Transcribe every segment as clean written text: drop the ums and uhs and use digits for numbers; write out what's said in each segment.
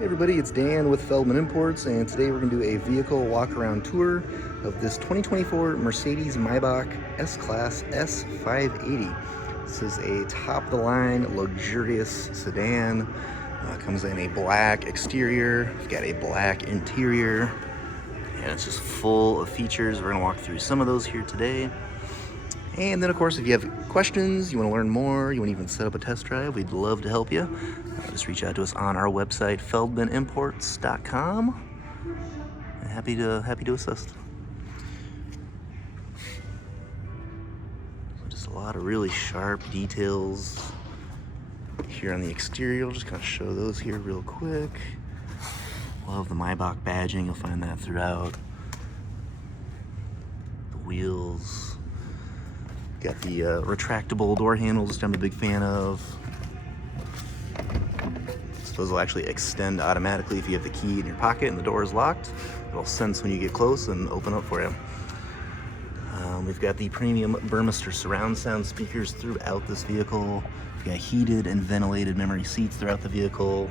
Hey everybody, it's Dan with Feldmann Imports, and today we're going to do a vehicle walk-around tour of this 2024 Mercedes-Maybach S-Class S580. This is a top-of-the-line, luxurious sedan. Comes in a black exterior, we've got a black interior, and it's just full of features. We're going to walk through some of those here today. And then, of course, if you have questions, you want to learn more, you want to even set up a test drive, we'd love to help you. Just reach out to us on our website, feldmanimports.com. Happy to assist. Just a lot of really sharp details here on the exterior. I'll just kind of show those here real quick. Love the Maybach badging. You'll find that throughout. The wheels. Got the retractable door handles, which I'm a big fan of. So those will actually extend automatically if you have the key in your pocket and the door is locked. It'll sense when you get close and open up for you. We've got the premium Burmester surround sound speakers throughout this vehicle. We've got heated and ventilated memory seats throughout the vehicle.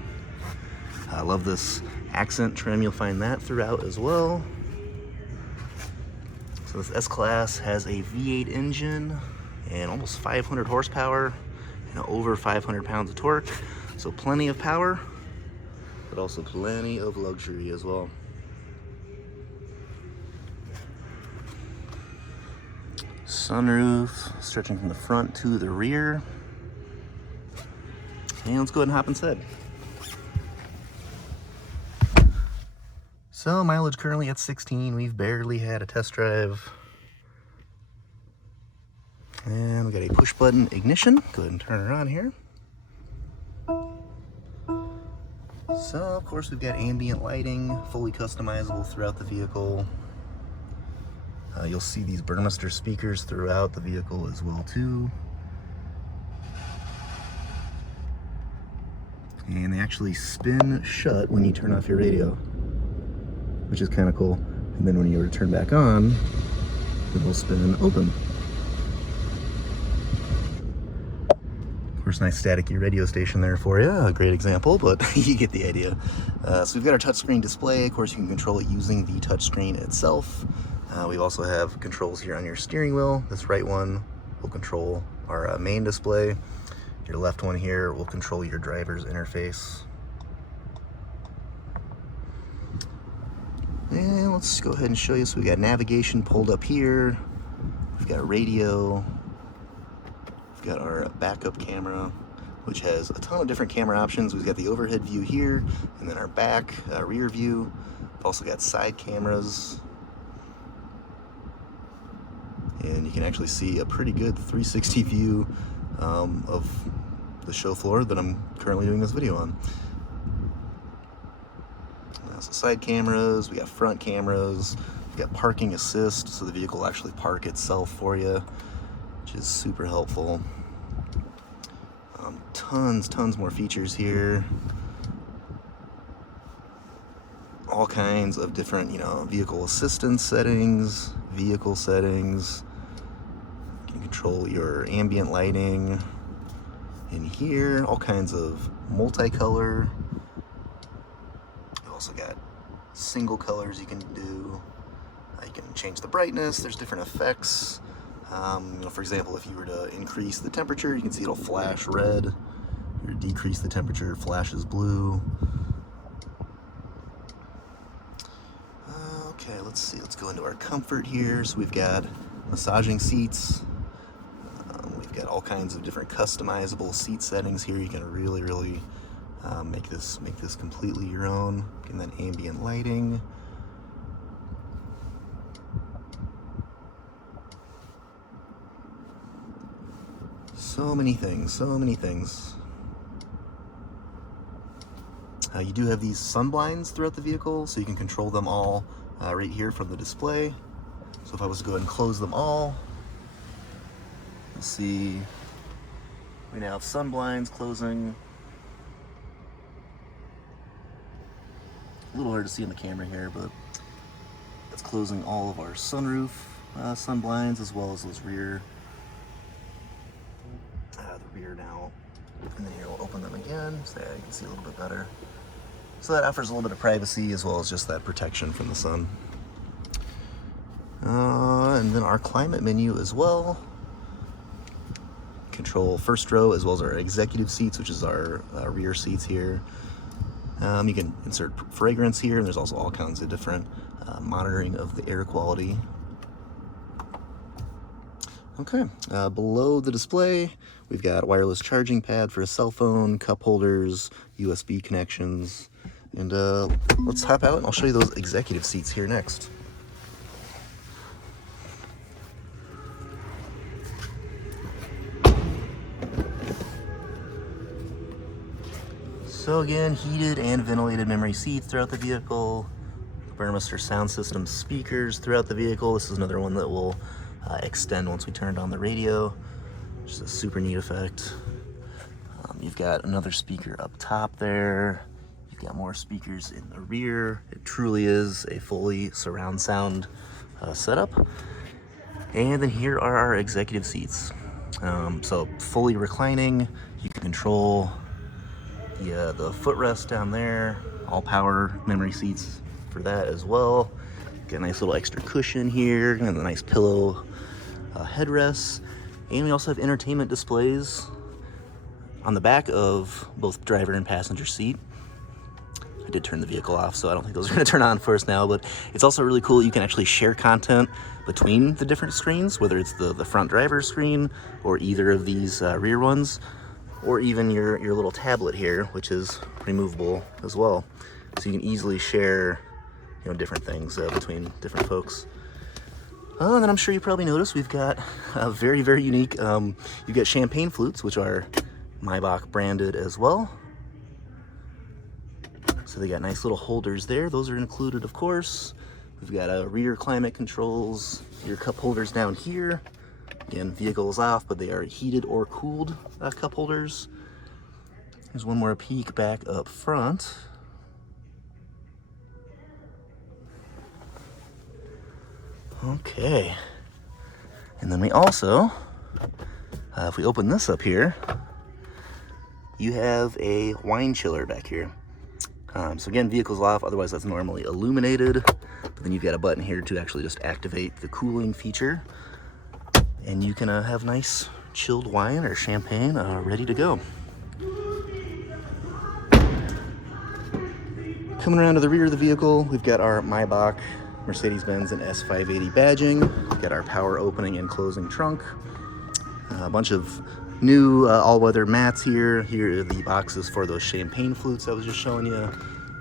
I love this accent trim. You'll find that throughout as well. So this S-Class has a V8 engine and almost 500 horsepower and over 500 pounds of torque. So plenty of power, but also plenty of luxury as well. Sunroof stretching from the front to the rear. And let's go ahead and hop inside. So mileage currently at 16. We've barely had a test drive. And we got a push button ignition. Go ahead and turn her on here. So of course we've got ambient lighting, fully customizable throughout the vehicle. You'll see these Burmester speakers throughout the vehicle as well too. And they actually spin shut when you turn off your radio, which is kind of cool. And then when you were to turn back on, it will spin open. Of course, nice staticky radio station there for you. A great example, but you get the idea. So we've got our touchscreen display. Of course, you can control it using the touchscreen itself. We also have controls here on your steering wheel. This right one will control our main display. Your left one here will control your driver's interface. And let's go ahead and show you. So we got navigation pulled up here. We've got radio. We've got our backup camera, which has a ton of different camera options. We've got the overhead view here, and then our back rear view. We've also got side cameras. And you can actually see a pretty good 360 view of the show floor that I'm currently doing this video on. So side cameras, we got front cameras, we've got parking assist, so the vehicle will actually park itself for you, which is super helpful. Tons more features here. All kinds of different, vehicle assistance settings, vehicle settings. You can control your ambient lighting in here, all kinds of multicolor. Also got single colors you can do. You can change the brightness. There's different effects. For example, if you were to increase the temperature, you can see it'll flash red. If you were to decrease the temperature, it flashes blue. Okay, let's see. Let's go into our comfort here. So we've got massaging seats. We've got all kinds of different customizable seat settings here. You can really make this completely your own. And then ambient lighting. So many things. You do have these sun blinds throughout the vehicle, so you can control them all right here from the display. So if I was to go ahead and close them all, you'll see we now have sun blinds closing. A little hard to see in the camera here, but it's closing all of our sunroof sun blinds, as well as those rear. The rear now, and then here we'll open them again so you can see a little bit better. So that offers a little bit of privacy as well as just that protection from the sun. And then our climate menu as well. Control first row as well as our executive seats, which is our rear seats here. You can insert fragrance here, and there's also all kinds of different monitoring of the air quality. Okay, below the display, we've got a wireless charging pad for a cell phone, cup holders, USB connections, and let's hop out and I'll show you those executive seats here next. So again, heated and ventilated memory seats throughout the vehicle, Burmester sound system speakers throughout the vehicle. This is another one that will extend once we turn on the radio, which is a super neat effect. You've got another speaker up top there. You've got more speakers in the rear. It truly is a fully surround sound setup. And then here are our executive seats. So fully reclining, you can control the footrest down there, all power memory seats for that as well. Got a nice little extra cushion here and a nice pillow headrests. And we also have entertainment displays on the back of both driver and passenger seat. I did turn the vehicle off, so I don't think those are going to turn on for us now, but it's also really cool. You can actually share content between the different screens, whether it's the front driver's screen or either of these rear ones, or even your little tablet here, which is removable as well. So you can easily share, different things between different folks. And then I'm sure you probably noticed we've got a very, very unique, you've got champagne flutes, which are Maybach branded as well. So they got nice little holders there. Those are included, of course. We've got rear climate controls, your cup holders down here. Again, vehicle is off, but they are heated or cooled cup holders. There's one more peek back up front. Okay. And then we also, if we open this up here, you have a wine chiller back here. So again, vehicle's off, otherwise that's normally illuminated. But then you've got a button here to actually just activate the cooling feature. And you can have nice chilled wine or champagne ready to go. Coming around to the rear of the vehicle, we've got our Maybach, Mercedes-Benz, and S580 badging. We've got our power opening and closing trunk. A bunch of new all-weather mats here. Here are the boxes for those champagne flutes I was just showing you.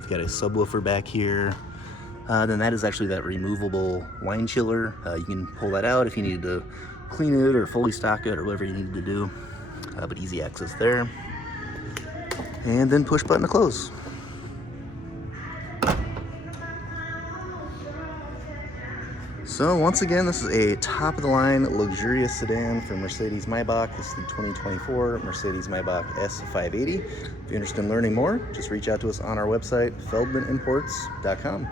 We've got a subwoofer back here. Then that is actually that removable wine chiller. You can pull that out if you needed to clean it or fully stock it or whatever you needed to do, but easy access there. And then push button to close. So once again, this is a top-of-the-line luxurious sedan from Mercedes-Maybach. This is the 2024 Mercedes-Maybach S580. If you're interested in learning more, just reach out to us on our website, feldmanimports.com.